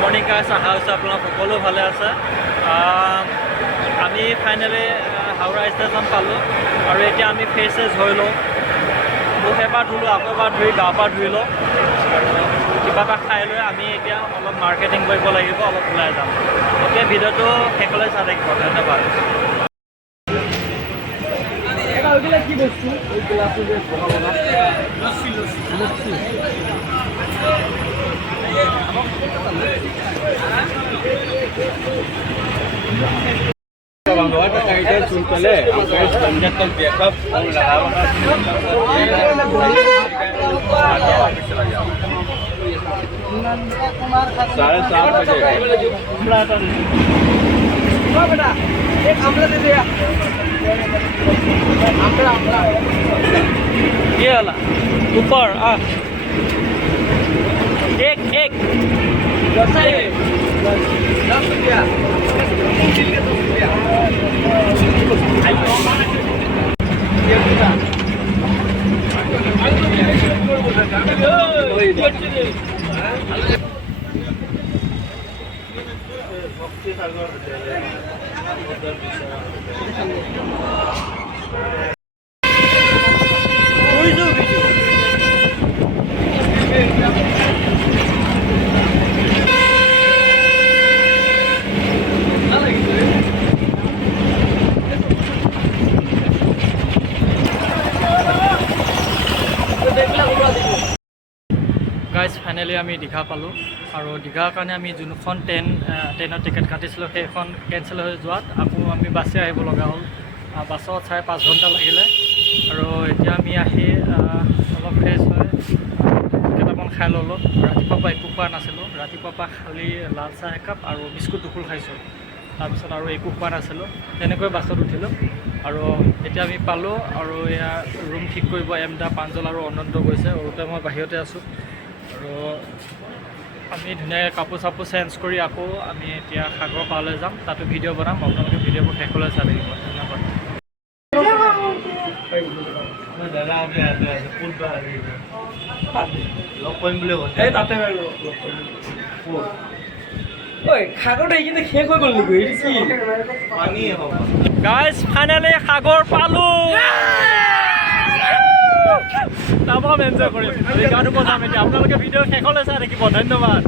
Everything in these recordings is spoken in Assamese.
মৰ্ণিং গাইছ, আশা হৈছে আপোনালোক সকলো ভালে আছে। আমি ফাইনেলি হাওৰা ষ্টেচন পালোঁ আৰু এতিয়া আমি ফ্ৰেছ হৈ লওঁ। মুখ এবাৰ ধুলোঁ, আকৌ এবাৰ ধুই গা পা ধুই লওঁ আৰু কিবা এটা খাই লৈ আমি এতিয়া অলপ মাৰ্কেটিং কৰিব লাগিব, অলপ ওলাই যাম। গতিকে ভিডিঅ'টো শেষলৈ চাই থাকিব। ধন্যবাদ। কি বস্তু ये वाला ऊपर एक 10 रुपया। গাইজ ফাইনেলি আমি দীঘা পালোঁ আৰু দীঘাৰ কাৰণে আমি যোনখন ট্ৰেইনৰ টিকেট কাটিছিলোঁ সেইখন কেঞ্চেল হৈ যোৱাত আকৌ আমি বাছে আহিব লগা হ'ল। বাছত 5.5 ঘণ্টা লাগিলে আৰু এতিয়া আমি আহি অলপ ফ্ৰেছ হৈ কেইটামান খাই ল'লোঁ। ৰাতিপুৱাৰ পৰা একো খোৱা নাছিলোঁ। ৰাতিপুৱাৰ পৰা খালি লাল চাহ একাপ আৰু বিস্কুট দুখোল খাইছোঁ। তাৰপিছত আৰু একো খোৱা নাছিলোঁ। তেনেকৈ বাছত উঠিলোঁ আৰু এতিয়া আমি পালোঁ আৰু এয়া ৰুম ঠিক কৰিব এমদা, প্ৰাঞ্জল আৰু অনন্ত গৈছে। ওৰতে মই বাহিৰতে আছোঁ আৰু আমি ধুনীয়াকৈ কাপোৰ চাপোৰ চেঞ্জ কৰি আকৌ আমি এতিয়া সাগৰ পাৰলৈ যাম। তাতো ভিডিঅ' বনাম। আপোনালোকে ভিডিঅ'বোৰ শেষলৈ চাই থাকিব। ধন্যবাদ। গাইজ ফাইনেলি সাগৰ পালোঁ। তামাম এনজয় কৰিম। গানো বজাম এতিয়া। আপোনালোকে ভিডিঅ' শেষলৈ চাই থাকিব। ধন্যবাদ।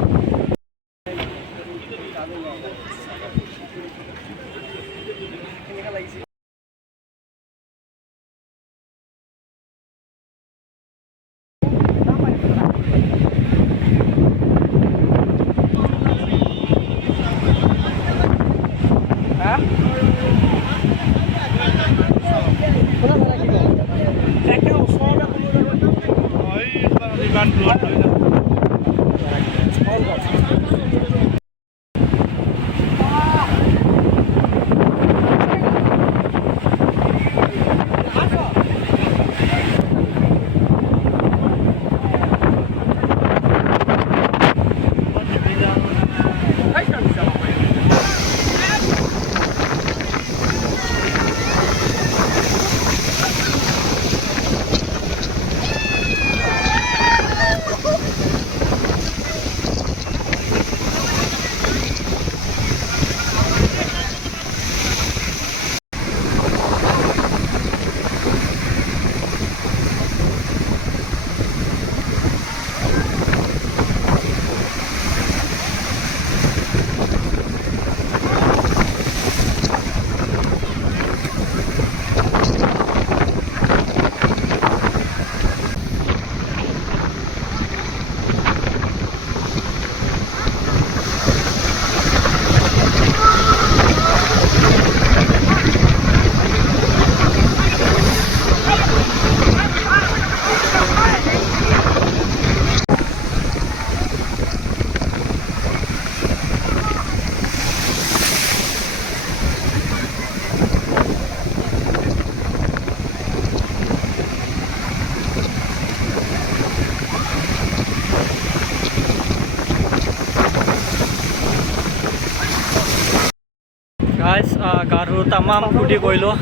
গা ধুলোঁ তামাম ফূৰ্তি কৰিলোঁ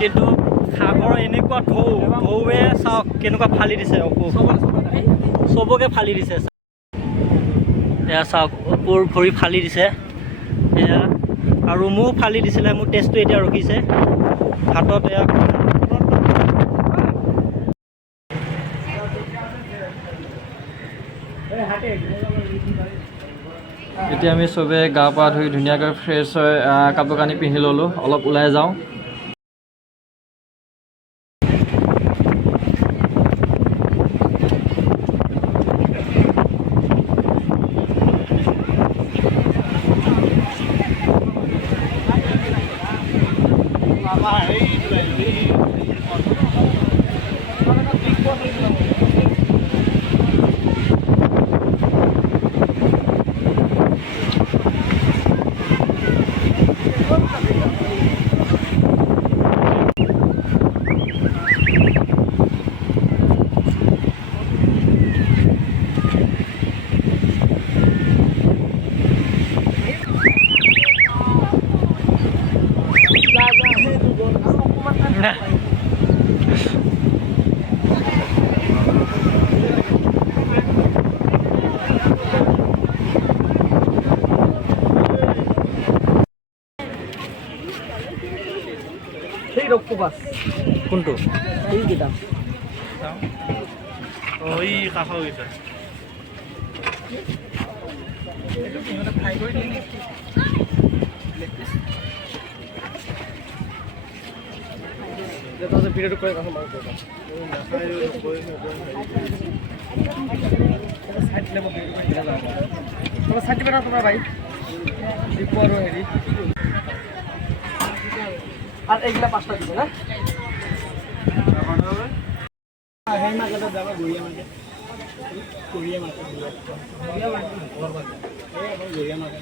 কিন্তু সাগৰ এনেকুৱা ঢৌৱে চাওক কেনেকুৱা ফালি দিছে চবকে ফালি দিছে এয়া চাওক ওপৰ ভৰি ফালি দিছে এয়া আৰু মোক ফালি দিছিলে মোৰ টেষ্টটো এতিয়া ৰখিছে হাতত এয়া এতিয়া আমি চবে গা পা ধুই ধুনীয়াকৈ ফ্ৰেছ হৈ কাপোৰ কানি পিন্ধি ল'লোঁ অলপ ওলাই যাওঁ কোনটো এইকেইটা এই কাষৰকেইটা ফ্ৰাই কৰি দিয়ে নেকি ভিডিঅ'টো কৰে চাইড দিবে না তোমাৰ ভাই দীপু আৰু হেৰি আর এগুলা 5টা দিবে না সেই মাছটা যাবা গড়িয়া মাছ গড়িয়া মাছ গড়িয়া মাছ গড়িয়া মাছ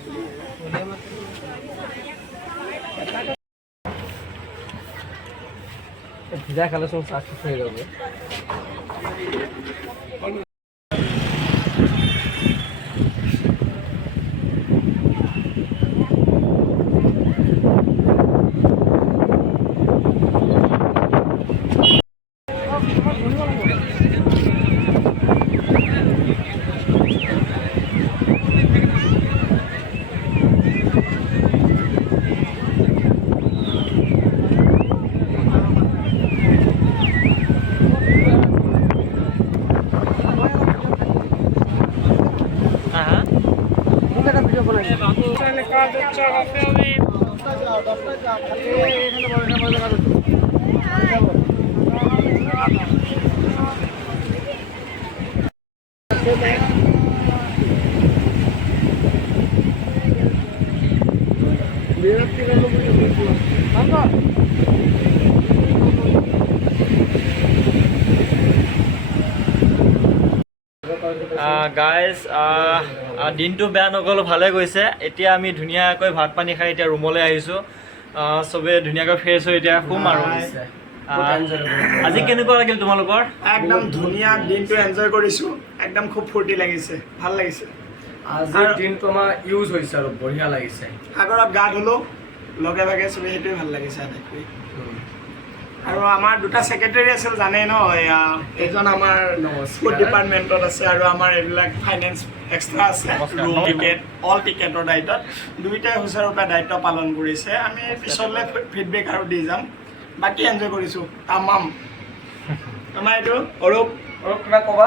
ভিজা খালে সব সাকসেস হয়ে যাবে গাইজ দিনটো বেয়া নগ'ল ভালে গৈছে এতিয়া আমি ধুনীয়াকৈ ভাত পানী খাই এতিয়া ৰুমলৈ আহিছোঁ চবে ধুনীয়াকৈ ফ্ৰেছ হৈ এতিয়া শুম আৰু আজি কেনেকুৱা লাগিল তোমালোকৰ একদম ধুনীয়া দিনটো এনজয় কৰিছোঁ একদম খুব ফূৰ্তি লাগিছে ভাল লাগিছে আজিৰ দিনটো আমাৰ ইউজ হৈছে আৰু বঢ়িয়া লাগিছে সাগৰত গা ধুলোঁ লগে ভাগে চবে সেইটোৱে ভাল লাগিছে আটাইতকৈ আৰু আমাৰ দুটা ছেক্ৰেটাৰী আছিল জানেই ন এইজন আমাৰ ফুড ডিপাৰ্টমেণ্টত আছে আৰু আমাৰ এইবিলাক ফাইনেন্স এক্সট্ৰা আছে ৰুম টিকেট অল টিকেটৰ দায়িত্বত দুইটাই সুচাৰুৰূপে দায়িত্ব পালন কৰিছে আমি পিছলৈ ফিডবেক আৰু দি যাম বাকী এনজয় কৰিছোঁ তামাম আমাৰ এইটো অৰূপ কিবা ক'বা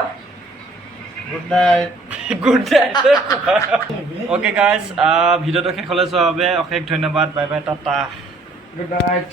গুড নাইট অ'কে গাইজ ভিডিঅ'টো শেষলৈ চোৱাৰ বাবে অশেষ ধন্যবাদ bye bye Tata good night